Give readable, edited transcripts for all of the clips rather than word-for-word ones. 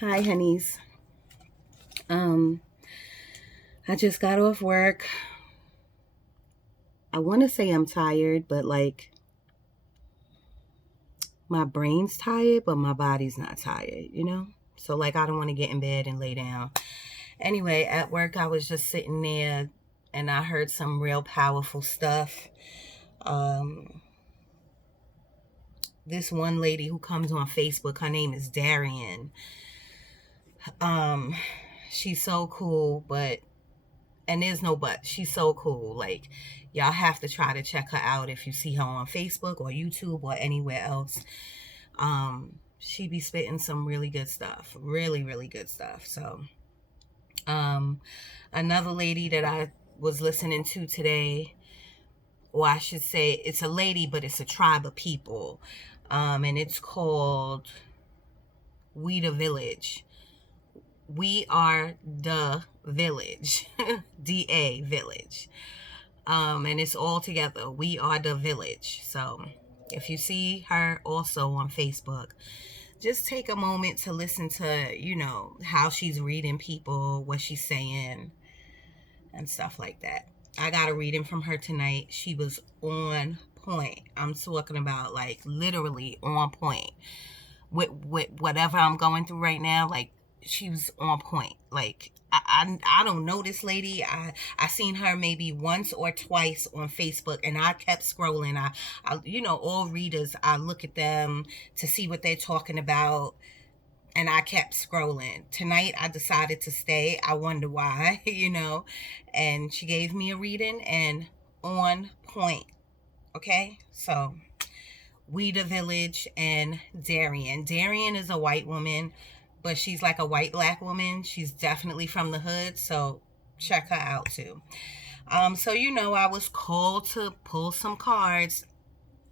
Hi, honeys. Um, I just got off work. I want to say I'm tired, but like my brain's tired, but my body's not tired. So like I don't want to get in bed and lay down. Anyway, at work I was just sitting there and I heard some real powerful stuff. Um, this one lady who comes on Facebook, her name is Darian. Um, she's so cool, but and there's no but. She's so cool. Like, y'all have to try to check her out if you see her on Facebook or YouTube or anywhere else. She be spitting some really good stuff. Really, really good stuff. So, um, another lady that I was listening to today, or I should say it's a lady, but it's a tribe of people. And it's called We the Village. We are the village. DA Village. And it's all together. We are the village. So if you see her also on Facebook, just take a moment to listen to, how she's reading people, what she's saying, and stuff like that. I got a reading from her tonight. She was on point. I'm talking about like literally on point with whatever I'm going through right now. Like she was on point. Like I don't know this lady. I seen her maybe once or twice on Facebook, and I kept scrolling. All readers, I look at them to see what they're talking about, and I kept scrolling. Tonight I decided to stay. I wonder why. And she gave me a reading and on point. Okay, so we the Village and Darian. Darian is a white woman, but she's like a white black woman. She's definitely from the hood, so check her out too. So I was called to pull some cards.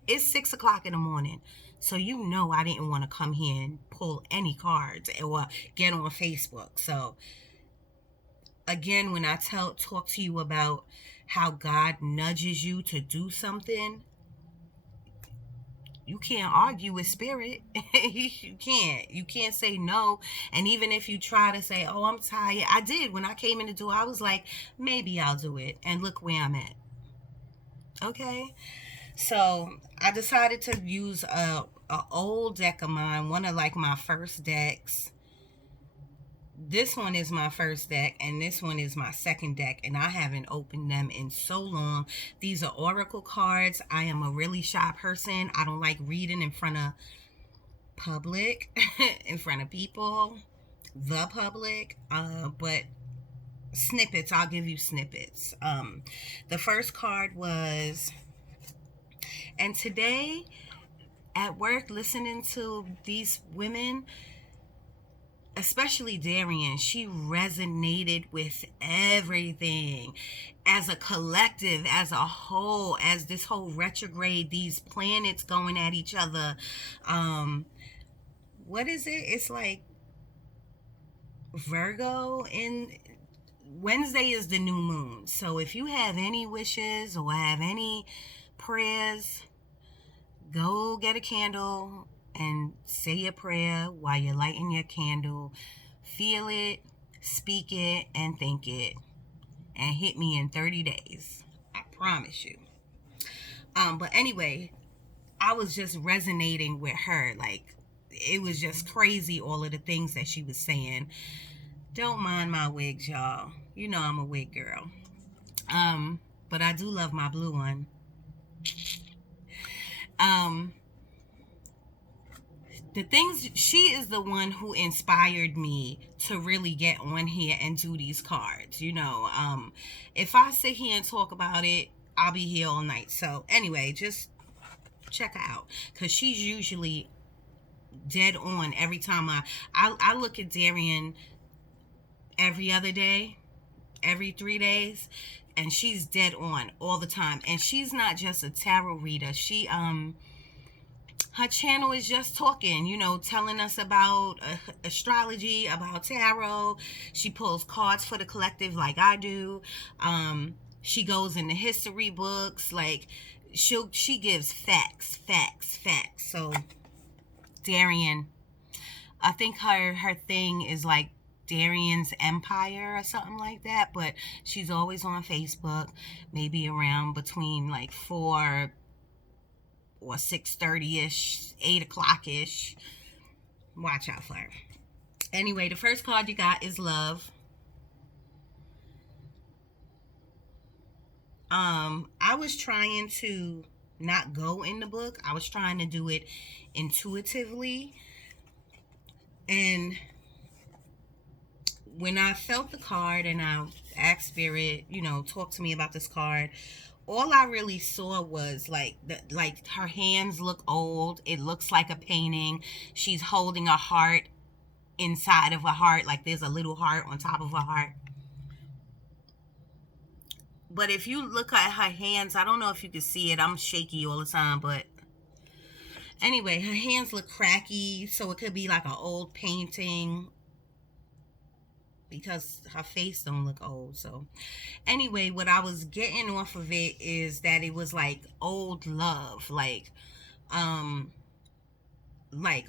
It's 6 o'clock in the morning. So I didn't want to come here and pull any cards or get on Facebook. So again, when I talk to you about how God nudges you to do something, you can't argue with spirit. You can't say no. And even if you try to say, oh, I'm tired, I did. When I came in the door, I was like, maybe I'll do it, and look where I'm at. Okay, so I decided to use a old deck of mine, one of like my first decks. This one is my first deck, and this one is my second deck, and I haven't opened them in so long. These are oracle cards. I am a really shy person. I don't like reading in front of public, in front of people, the public. But snippets, I'll give you snippets. The first card was, and today at work, listening to these women, especially Darian, she resonated with everything as a collective, as a whole, as this whole retrograde, these planets going at each other. What is it? It's like Virgo, and Wednesday is the new moon. So if you have any wishes or have any prayers, go get a candle and say a prayer while you're lighting your candle. Feel it, speak it, and think it, and hit me in 30 days. I promise you. But anyway, I was just resonating with her. Like, it was just crazy, all of the things that she was saying. Don't mind my wigs, y'all. You know I'm a wig girl. But I do love my blue one. Um, the things, she is the one who inspired me to really get on here and do these cards. If I sit here and talk about it, I'll be here all night. So anyway, just check her out, because she's usually dead on every time I look at Darian every other day, every 3 days, and she's dead on all the time. And she's not just a tarot reader. Her channel is just talking, telling us about astrology, about tarot. She pulls cards for the collective like I do. She goes into history books. Like, she gives facts. So Darian, I think her thing is like Darian's Empire or something like that, but she's always on Facebook, maybe around between like 4 or 6:30 ish, 8 o'clock ish. Watch out for her. Anyway, the first card you got is love. I was trying to not go in the book. I was trying to do it intuitively. And when I felt the card and I asked Spirit, talk to me about this card, all I really saw was like her hands look old. It looks like a painting. She's holding a heart inside of a heart, like there's a little heart on top of a heart. But if you look at her hands, I don't know if you can see it. I'm shaky all the time, but anyway, her hands look cracky, so it could be like an old painting because her face don't look old. So anyway, what I was getting off of it is that it was like old love, um like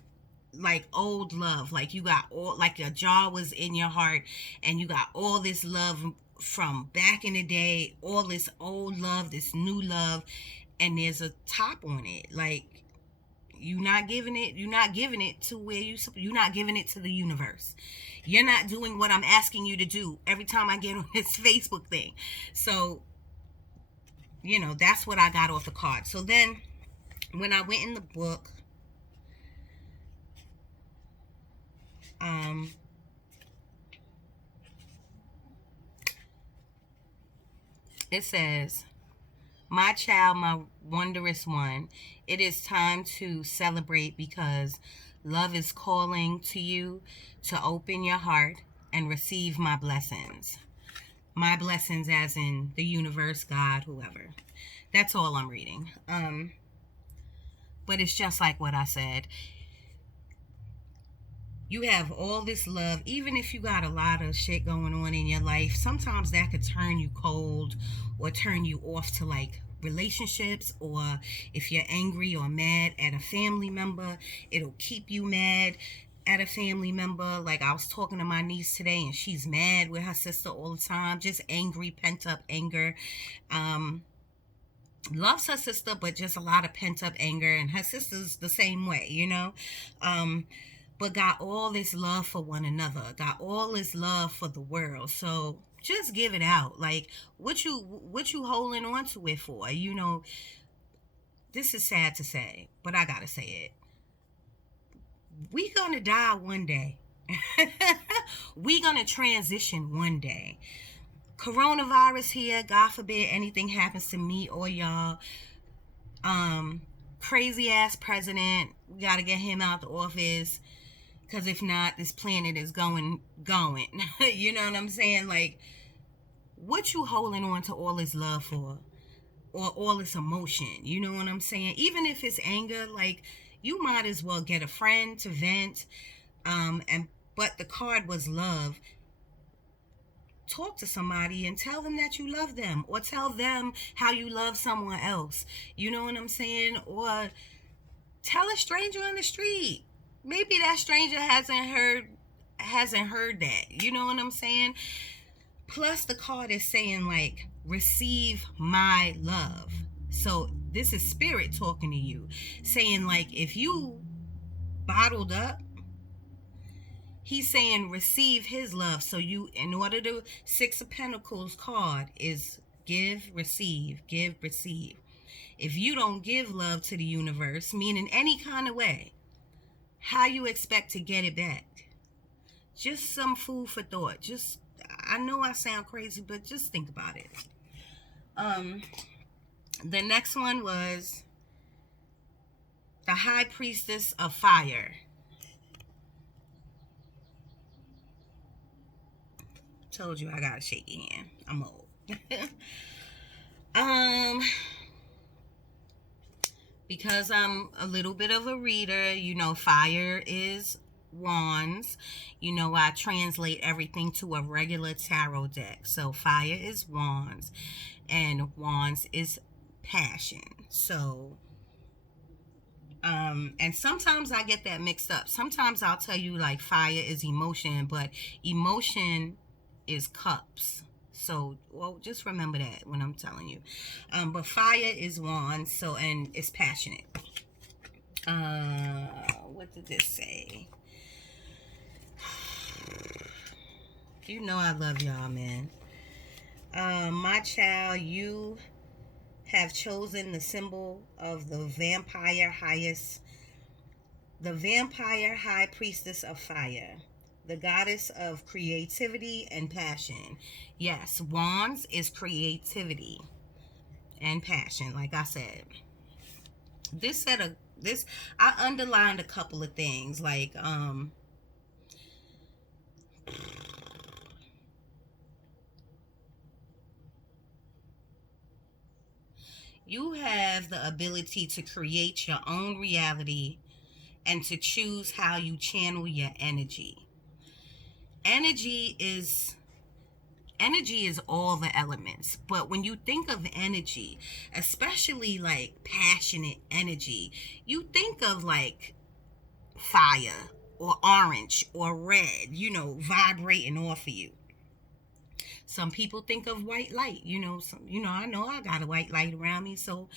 old love, like you got all, like your jaw was in your heart and you got all this love from back in the day, all this old love, this new love, and there's a top on it. Like you're not giving it to where you're not giving it to the universe. You're not doing what I'm asking you to do every time I get on this Facebook thing. So that's what I got off the card. So then when I went in the book, um it says, my child, my wondrous one, it is time to celebrate because love is calling to you to open your heart and receive my blessings. My blessings as in the universe, God, whoever. That's all I'm reading. But it's just like what I said. You have all this love, even if you got a lot of shit going on in your life, sometimes that could turn you cold or turn you off to like relationships, or if you're angry or mad at a family member, it'll keep you mad at a family member. Like I was talking to my niece today and she's mad with her sister all the time, just angry, pent up anger. Loves her sister, but just a lot of pent up anger, and her sister's the same way. But got all this love for one another, got all this love for the world. So just give it out. Like what you holding on to it for? This is sad to say, but I gotta say it. We gonna die one day. We gonna transition one day. Coronavirus here, God forbid anything happens to me or y'all. Crazy ass president, we gotta get him out the office, because if not, this planet is going. You know what I'm saying? Like, what you holding on to all this love for, or all this emotion? You know what I'm saying? Even if it's anger, like you might as well get a friend to vent. And but the card was love. Talk to somebody and tell them that you love them, or tell them how you love someone else. You know what I'm saying? Or tell a stranger on the street. Maybe that stranger hasn't heard that. You know what I'm saying? Plus the card is saying like receive my love. So this is spirit talking to you, saying like if you bottled up, he's saying receive his love. So you, in order to, Six of Pentacles card is give, receive, give, receive. If you don't give love to the universe, meaning any kind of way, how you expect to get it back? Just some food for thought. I know I sound crazy, but just think about it. The next one was the High Priestess of Fire. Told you I got a shaky hand. I'm old. Because I'm a little bit of a reader, fire is wands. I translate everything to a regular tarot deck. So fire is wands and wands is passion. So And sometimes I get that mixed up. Sometimes I'll tell you like fire is emotion, but emotion is cups. So, well, just remember that when I'm telling you. But fire is wands, so, and it's passionate. What did this say? You know I love y'all, man. My child, you have chosen the symbol of the vampire high priestess of fire, the goddess of creativity and passion. Yes, wands is creativity and passion, like I said. This said a this I underlined a couple of things like you have the ability to create your own reality and to choose how you channel your energy. Energy is energy is all the elements, but when you think of energy, especially like passionate energy, you think of like fire or orange or red, vibrating off of you. Some people think of white light, I know I got a white light around me. So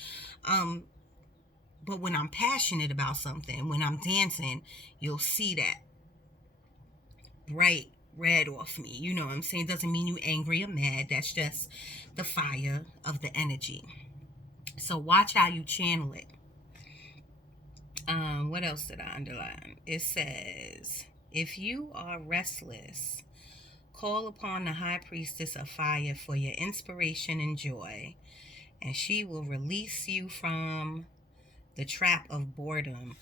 but when I'm passionate about something, when I'm dancing, you'll see that bright red off me. You know what I'm saying? Doesn't mean you angry or mad. That's just the fire of the energy. So watch how you channel it. What else did I underline? It says, if you are restless, call upon the high priestess of fire for your inspiration and joy, and she will release you from the trap of boredom.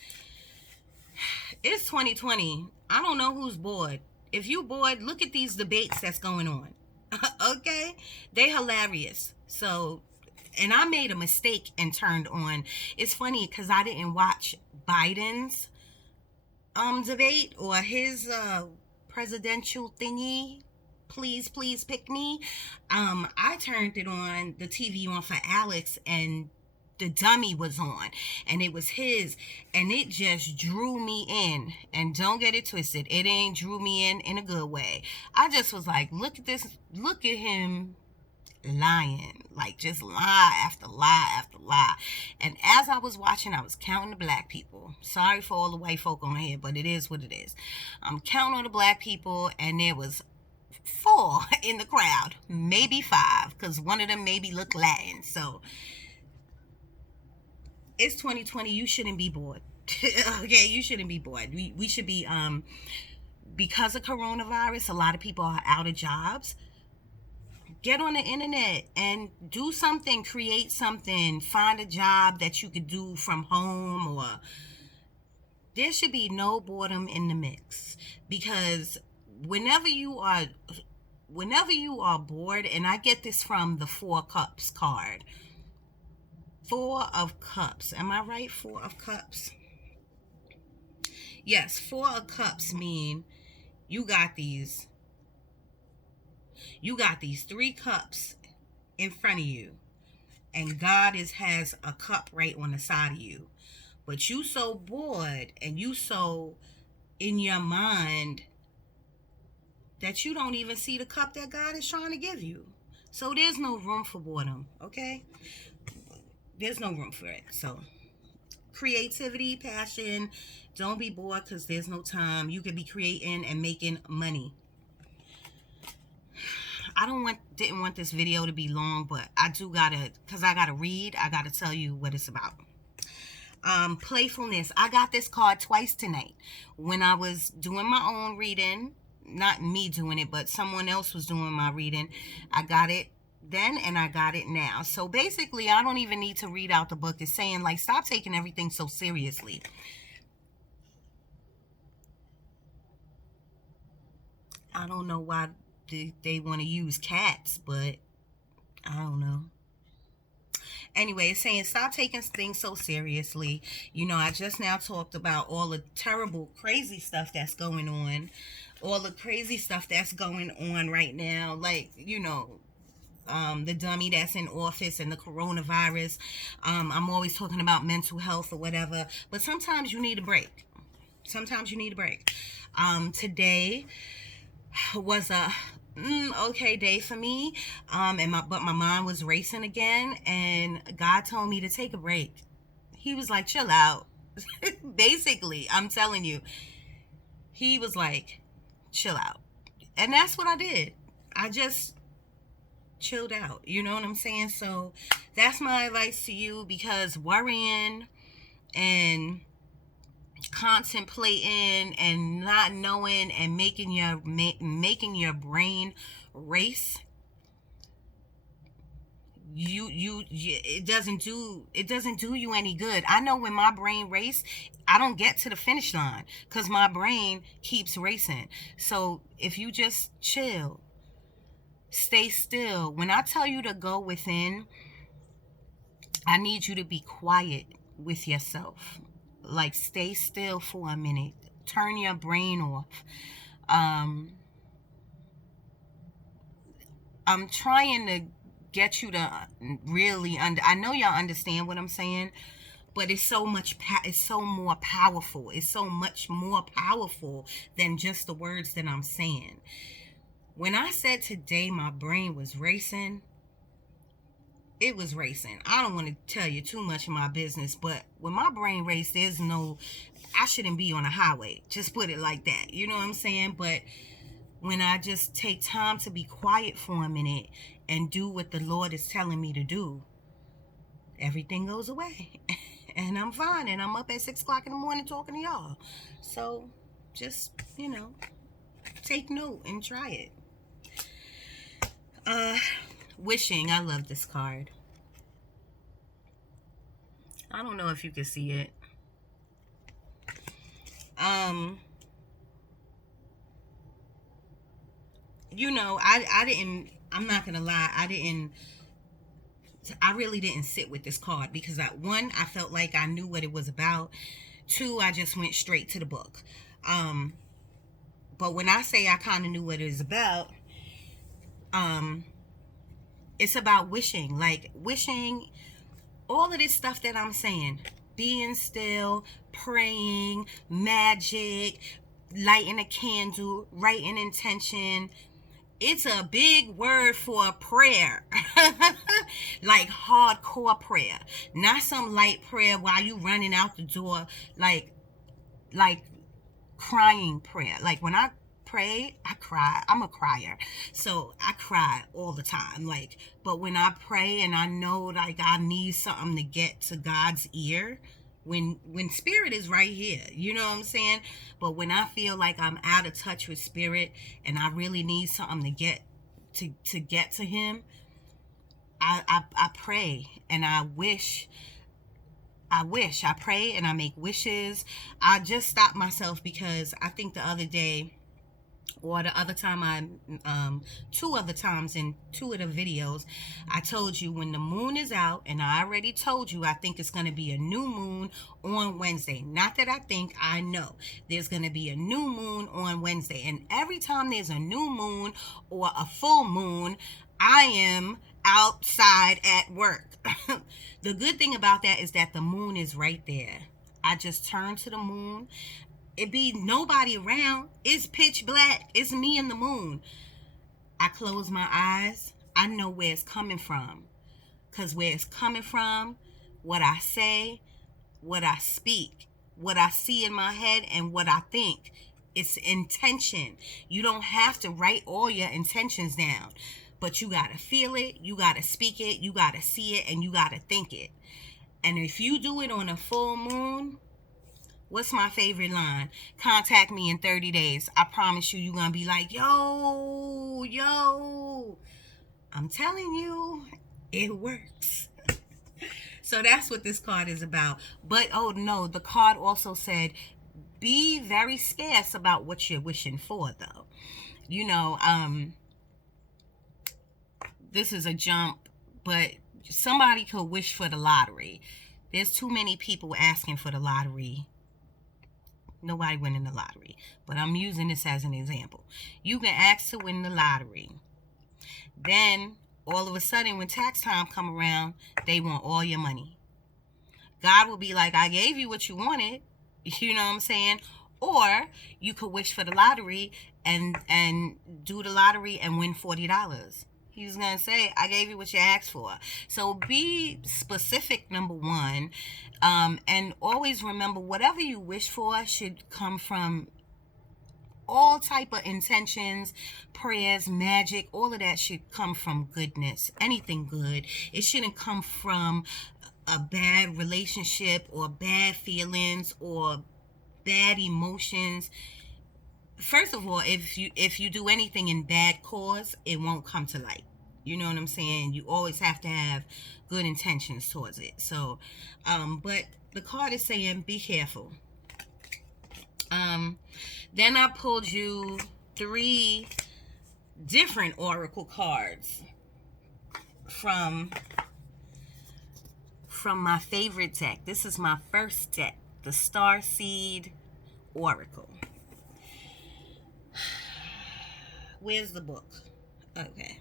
It's 2020. I don't know who's bored. If you bored, look at these debates that's going on. Okay? They hilarious. So, and I made a mistake and turned on. It's funny because I didn't watch Biden's debate or his presidential thingy. Please, please pick me. I turned it on, the TV on for Alex, and the dummy was on, and it was his, and it just drew me in. And don't get it twisted, it ain't drew me in a good way. I just was like, look at this, look at him lying, like just lie after lie after lie. And as I was watching, I was counting the black people. Sorry for all the white folk on here, but it is what it is. I'm counting on the black people, and there was 4 in the crowd, maybe 5, because one of them maybe looked Latin. So it's 2020. You shouldn't be bored. Okay, you shouldn't be bored. We should be because of coronavirus, a lot of people are out of jobs. Get on the internet and do something, create something, find a job that you could do from home, or there should be no boredom in the mix. Because whenever you are bored, and I get this from the 4 Cups card. 4 of Cups. Am I right? 4 of Cups. Yes, 4 of Cups mean you got these 3 cups in front of you, and God has a cup right on the side of you. But you so bored and you so in your mind that you don't even see the cup that God is trying to give you. So there's no room for boredom, okay? There's no room for it. So creativity, passion, don't be bored because there's no time. You could be creating and making money. I didn't want this video to be long, but I do because I gotta read, I gotta tell you what it's about. Playfulness. I got this card twice tonight. When I was doing my own reading, not me doing it, but someone else was doing my reading, I got it then and I got it now. So basically, I don't even need to read out the book. It's saying, like, stop taking everything so seriously. I don't know why they want to use cats, but I don't know. Anyway, it's saying stop taking things so seriously. I just now talked about all the terrible, crazy stuff that's going on. All the crazy stuff that's going on right now. Like, the dummy that's in office and the coronavirus. I'm always talking about mental health or whatever, but sometimes you need a break. Sometimes you need a break. Today was a okay day for me. But my mind was racing again, and God told me to take a break. He was like, chill out. Basically, I'm telling you, he was like, chill out. And that's what I did. I just chilled out. You know what I'm saying? So that's my advice to you, because worrying and contemplating and not knowing and making your brain race, it doesn't do you any good. I know when my brain race, I don't get to the finish line because my brain keeps racing. So if you just chill, stay still. When I tell you to go within, I need you to be quiet with yourself. Like, stay still for a minute. Turn your brain off. I'm trying to get you to really I know y'all understand what I'm saying, but it's so much it's so more powerful. It's so much more powerful than just the words that I'm saying. When I said today my brain was racing, it was racing. I don't want to tell you too much of my business, but when my brain raced, I shouldn't be on a highway. Just put it like that. You know what I'm saying? But when I just take time to be quiet for a minute and do what the Lord is telling me to do, everything goes away. And I'm fine. And I'm up at 6 o'clock in the morning talking to y'all. So just, take note and try it. Wishing. I love this card. I don't know if you can see it. I'm not gonna lie, I really didn't sit with this card because one, I felt like I knew what it was about. Two, I just went straight to the book. But when I say I kind of knew what it was about, it's about wishing. Like, wishing, all of this stuff that I'm saying, being still, praying, magic, lighting a candle, writing intention. It's a big word for prayer. Like hardcore prayer. Not some light prayer while you running out the door, like crying prayer. Like, when I pray, I cry. I'm a crier. So I cry all the time. Like, but when I pray and I know, like, I need something to get to God's ear, when spirit is right here, you know what I'm saying? But when I feel like I'm out of touch with spirit and I really need something to get to him, I pray and I wish. I pray and I make wishes. I just stop myself because I think the other day, or the other time, two other times in two of the videos, I told you when the moon is out, and I already told you I think it's going to be a new moon on Wednesday. Not that I think, I know there's going to be a new moon on Wednesday. And every time there's a new moon or a full moon, I am outside at work. The good thing about that is that the moon is right there. I just turn to the moon. It be nobody around. It's pitch black. It's me and the moon. I close my eyes. I know where it's coming from. Because where it's coming from, what I say, what I speak, what I see in my head, and what I think, it's intention. You don't have to write all your intentions down. But you got to feel it, you got to speak it, you got to see it, and you got to think it. And if you do it on a full moon, what's my favorite line? Contact me in 30 days. I promise you're going to be like, yo. I'm telling you, it works. So that's what this card is about. But, oh no, the card also said, be very scarce about what you're wishing for, though. This is a jump, but somebody could wish for the lottery. There's too many people asking for the lottery. Nobody winning the lottery, but I'm using this as an example. You can ask to win the lottery. Then all of a sudden when tax time come around, they want all your money. God will be like, I gave you what you wanted. You know what I'm saying? Or you could wish for the lottery and do the lottery and win $40. He's gonna say, I gave you what you asked for. So be specific, number one. And always remember, whatever you wish for should come from all type of intentions, prayers, magic. All of that should come from goodness. Anything good. It shouldn't come from a bad relationship or bad feelings or bad emotions. First of all, if you do anything in bad cause, it won't come to light. You know what I'm saying? You always have to have good intentions towards it. So, but the card is saying be careful. Then I pulled you 3 different oracle cards from my favorite deck. This is my first deck, the Star Seed Oracle. Where's the book? Okay.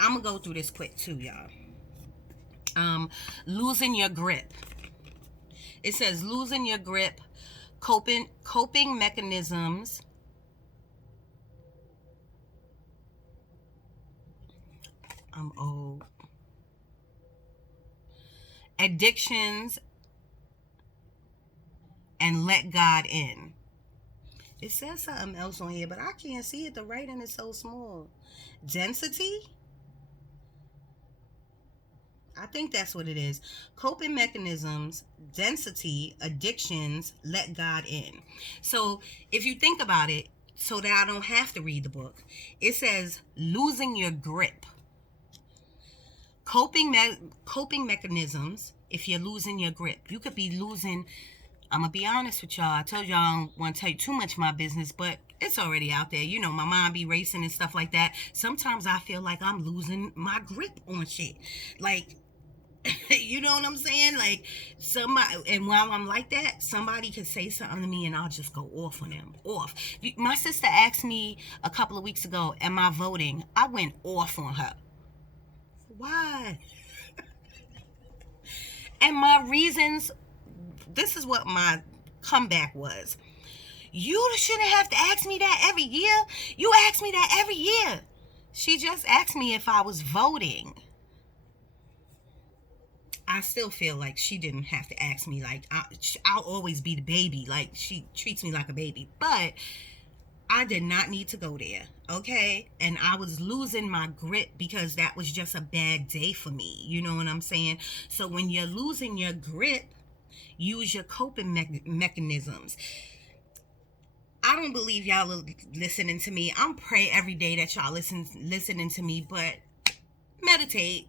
I'm going to go through this quick too, y'all. Losing your grip. It says losing your grip, coping mechanisms, I'm old, addictions, and let God in. It says something else on here, but I can't see it. The writing is so small. Density? I think that's what it is. Coping mechanisms, density, addictions, let God in. So if you think about it, so that I don't have to read the book, it says losing your grip. Coping mechanisms, if you're losing your grip. You could be losing, I'm going to be honest with y'all. I told y'all I don't want to tell you too much of my business, but it's already out there. You know, my mind be racing and stuff like that. Sometimes I feel like I'm losing my grip on shit. Like, you know what I'm saying? Like, somebody, and while I'm like that, somebody could say something to me and I'll just go off on them. Off. My sister asked me a couple of weeks ago, am I voting? I went off on her. Why? And my reasons, this is what my comeback was. You shouldn't have to ask me that every year. You ask me that every year. She just asked me if I was voting. I still feel like she didn't have to ask me. Like, I'll always be the baby. Like, she treats me like a baby. But I did not need to go there, okay? And I was losing my grip because that was just a bad day for me. You know what I'm saying? So when you're losing your grip, use your coping mechanisms. I don't believe y'all are listening to me. I'm pray every day that y'all listening to me, but meditate.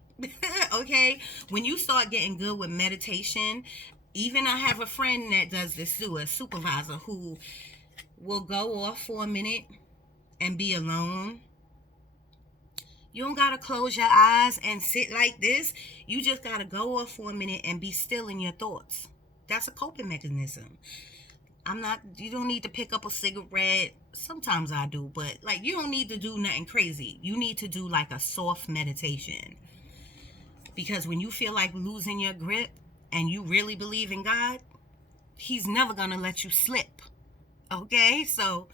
Okay? When you start getting good with meditation, even I have a friend that does this too, a supervisor who will go off for a minute and be alone. You don't gotta close your eyes and sit like this. You just gotta go off for a minute and be still in your thoughts. That's a coping mechanism. You don't need to pick up a cigarette. Sometimes I do, but like, you don't need to do nothing crazy. You need to do like a soft meditation. Because when you feel like losing your grip and you really believe in God, He's never gonna let you slip. Okay? So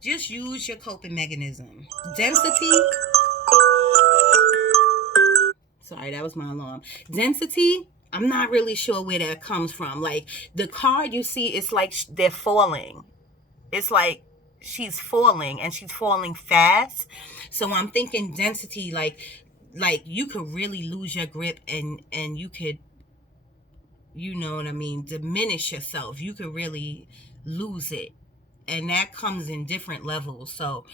just use your coping mechanism. Density. Sorry, that was my alarm. Density. I'm not really sure where that comes from. Like, the card you see, it's like they're falling. It's like she's falling and she's falling fast. So I'm thinking density, like you could really lose your grip and you could, you know what I mean, diminish yourself. You could really lose it. And that comes in different levels. So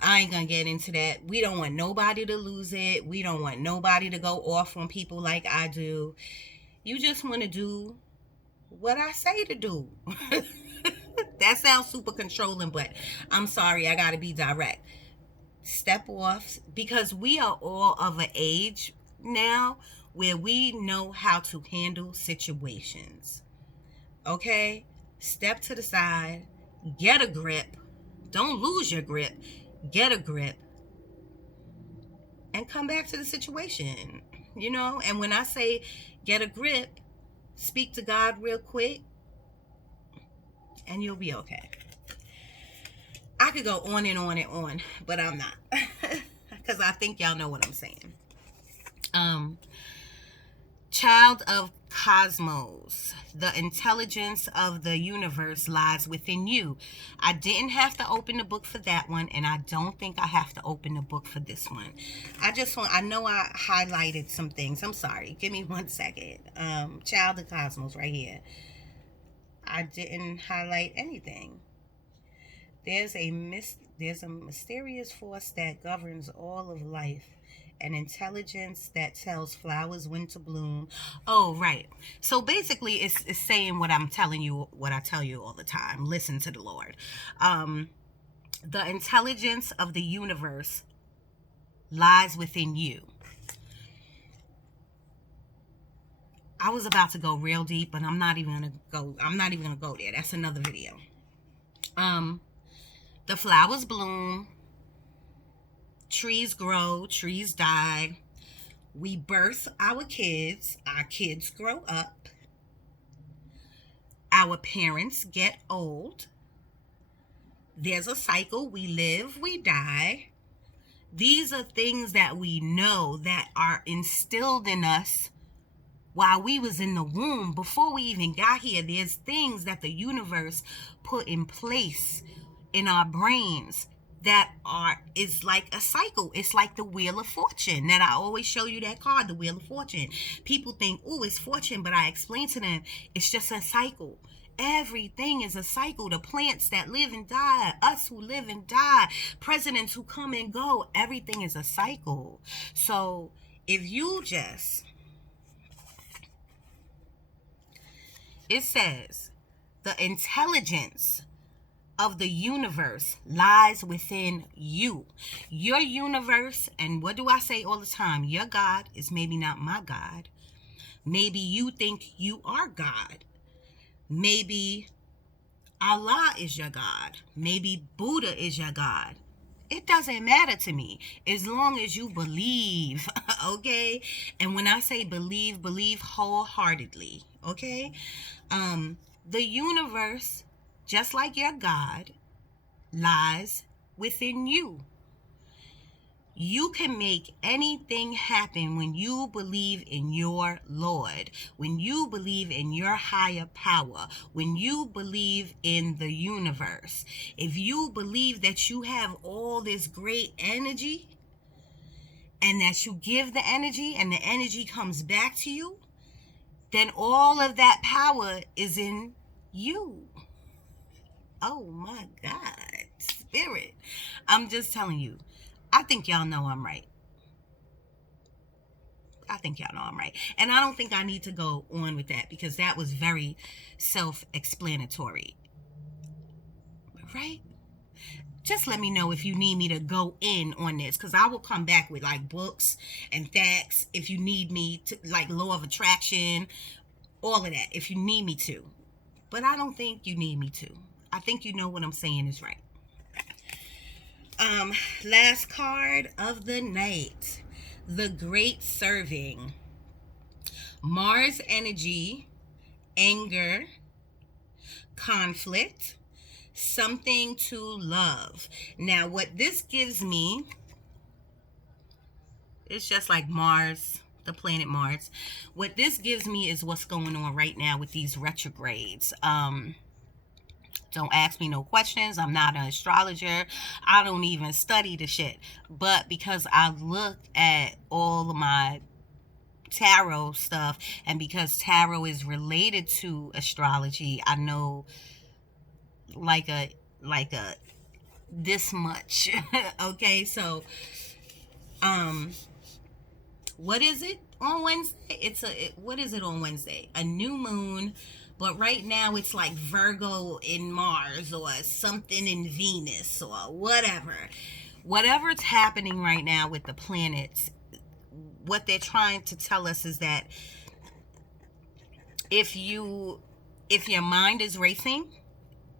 I ain't gonna get into that. We don't want nobody to lose it. We don't want nobody to go off on people like I do. You just want to do what I say to do. That sounds super controlling, but I'm sorry, I gotta be direct. Step off, because we are all of an age now where we know how to handle situations. Okay? Step to the side, get a grip. Don't lose your grip. Get a grip and come back to the situation, you know? And when I say get a grip, speak to God real quick, and you'll be okay. I could go on and on and on, but I'm not. Because I think y'all know what I'm saying. Child of cosmos, the intelligence of the universe lies within you. I didn't have to open the book for that one, and I don't think I have to open the book for this one. I know I highlighted some things. I'm sorry. Give me 1 second. Child of cosmos right here. I didn't highlight anything. There's a mysterious force that governs all of life, an intelligence that tells flowers when to bloom. Oh, right. So basically, it's saying what I'm telling you, what I tell you all the time. Listen to the Lord. The intelligence of the universe lies within you. I was about to go real deep, but I'm not even gonna go there. That's another video. The flowers bloom, trees grow, trees die. We birth our kids grow up. Our parents get old. There's a cycle. We live, we die. These are things that we know that are instilled in us while we was in the womb. Before we even got here, there's things that the universe put in place in our brains that is like a cycle. It's like the Wheel of Fortune that I always show you, that card, the Wheel of Fortune. People think, oh, it's fortune, but I explain to them it's just a cycle. Everything is a cycle. The plants that live and die, us who live and die, presidents who come and go, everything is a cycle. So if you just, it says the intelligence of the universe lies within you. Your universe, and what do I say all the time? Your God is maybe not my God. Maybe you think you are God. Maybe Allah is your God. Maybe Buddha is your God. It doesn't matter to me as long as you believe, okay? And when I say believe wholeheartedly, okay? The universe, just like your God, lies within you. You can make anything happen when you believe in your Lord, when you believe in your higher power, when you believe in the universe. If you believe that you have all this great energy and that you give the energy and the energy comes back to you, then all of that power is in you. Oh my God, spirit. I'm just telling you, I think y'all know I'm right. And I don't think I need to go on with that because that was very self-explanatory. Right? Just let me know if you need me to go in on this, because I will come back with like books and facts if you need me to, like law of attraction, all of that, if you need me to. But I don't think you need me to. I think you know what I'm saying is right. Last card of the night, the Great Serving. Mars energy, anger, conflict, something to love. Now, what this gives me, it's just like Mars, the planet Mars. What this gives me is what's going on right now with these retrogrades. Don't ask me no questions. I'm not an astrologer. I don't even study the shit. But because I look at all of my tarot stuff, and because tarot is related to astrology, I know like a this much. Okay, so what is it on Wednesday? What is it on Wednesday? A new moon. But right now it's like Virgo in Mars or something in Venus or whatever. Whatever's happening right now with the planets, what they're trying to tell us is that if your mind is racing,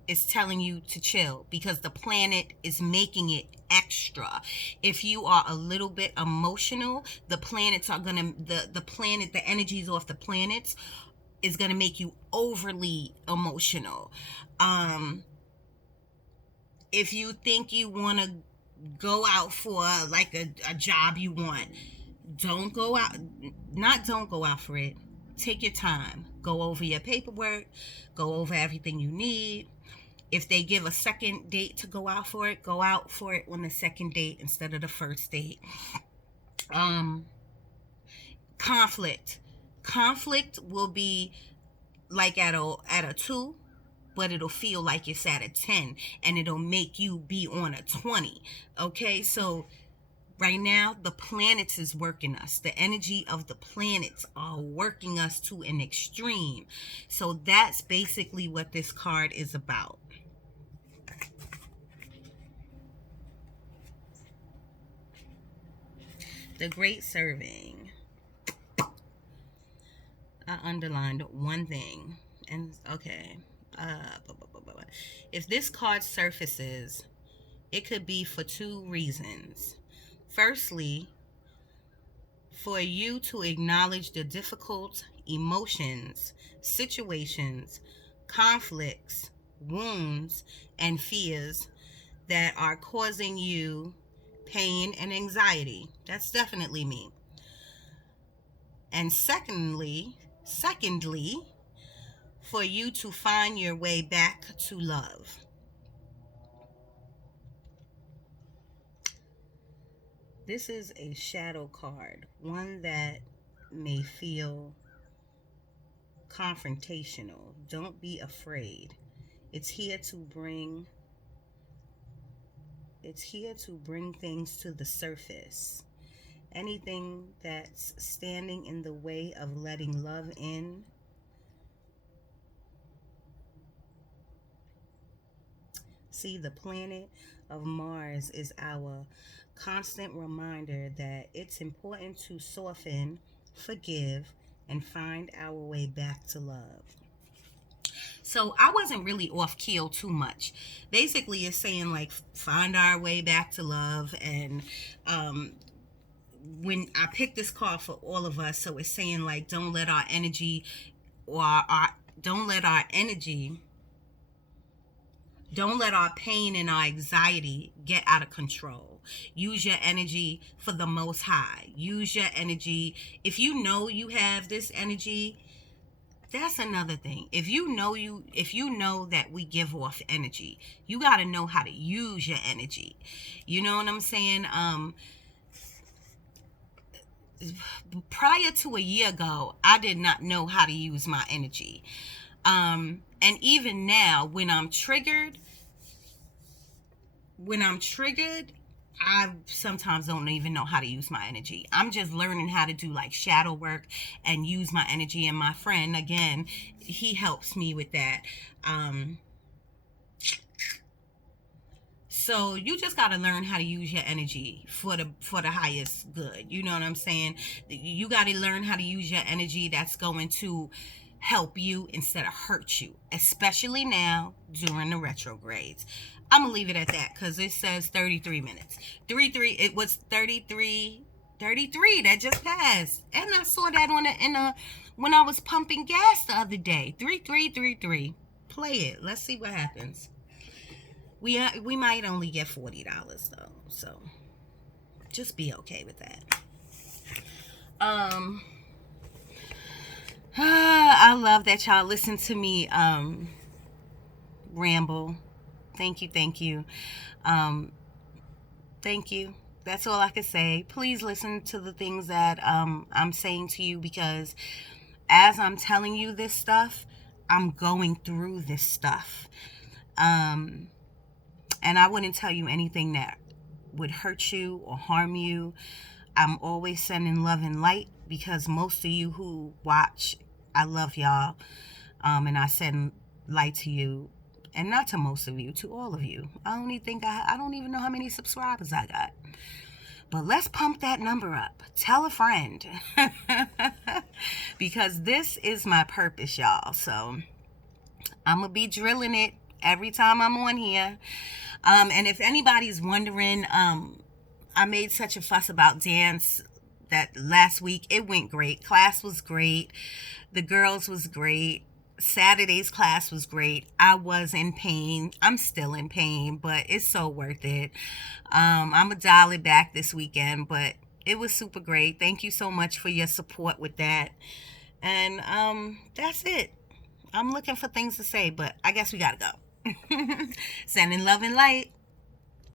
is telling you to chill because the planet is making it extra. If you are a little bit emotional, the planets are gonna the planet, the energies off the planets is gonna make you overly emotional. Um, if you think you want to go out for like a job you want, don't go out, not don't go out for it. Take your time, go over your paperwork, go over everything you need. If they give a second date to go out for it, go out for it on the second date instead of the first date. um Conflict, conflict will be like at a 2, but it'll feel like it's at a 10, and it'll make you be on a 20. Okay, so right now the planets is working us, the energy of the planets are working us to an extreme. So that's basically what this card is about. The great serving. I underlined one thing. And okay, if this card surfaces, it could be for two reasons. Firstly, for you to acknowledge the difficult emotions, situations, conflicts, wounds, and fears that are causing you pain and anxiety. That's definitely me. And secondly, for you to find your way back to love. This is a shadow card, one that may feel confrontational. Don't be afraid. It's here to bring it's here to bring things to the surface. Anything that's standing in the way of letting love in. See, the planet of Mars is our constant reminder that it's important to soften, forgive, and find our way back to love. So I wasn't really off keel too much. Basically, it's saying like find our way back to love. And when I picked this card for all of us, so it's saying like don't let our energy or our don't let our energy don't let our pain and our anxiety get out of control. Use your energy for the most high. Use your energy. If you know you have this energy, that's another thing. If you know that we give off energy, you got to know how to use your energy. You know what I'm saying? Prior to a year ago, I did not know how to use my energy. And even now, when I'm triggered, I sometimes don't even know how to use my energy. I'm just learning how to do like shadow work and use my energy. And my friend, again, he helps me with that. So you just got to learn how to use your energy for the highest good. You know what I'm saying? You got to learn how to use your energy that's going to help you instead of hurt you, especially now during the retrogrades. I'm gonna leave it at that because it says 33 minutes. 33. It was 33 that just passed, and I saw that when I was pumping gas the other day. 3333. Play it. Let's see what happens. We might only get $40 though, so just be okay with that. I love that y'all listen to me ramble. Thank you, thank you. Thank you. That's all I can say. Please listen to the things that I'm saying to you, because as I'm telling you this stuff, I'm going through this stuff. And I wouldn't tell you anything that would hurt you or harm you. I'm always sending love and light because most of you who watch, I love y'all. And I send light to you. And not to most of you, to all of you. I don't even know how many subscribers I got. But let's pump that number up. Tell a friend. Because this is my purpose, y'all. So I'm going to be drilling it every time I'm on here. And if anybody's wondering, I made such a fuss about dance that last week. It went great. Class was great. The girls was great. Saturday's class was great. I was in pain. I'm still in pain, but it's so worth it. I'm going to dial it back this weekend, but it was super great. Thank you so much for your support with that. And that's it. I'm looking for things to say, but I guess we got to go. Sending love and light.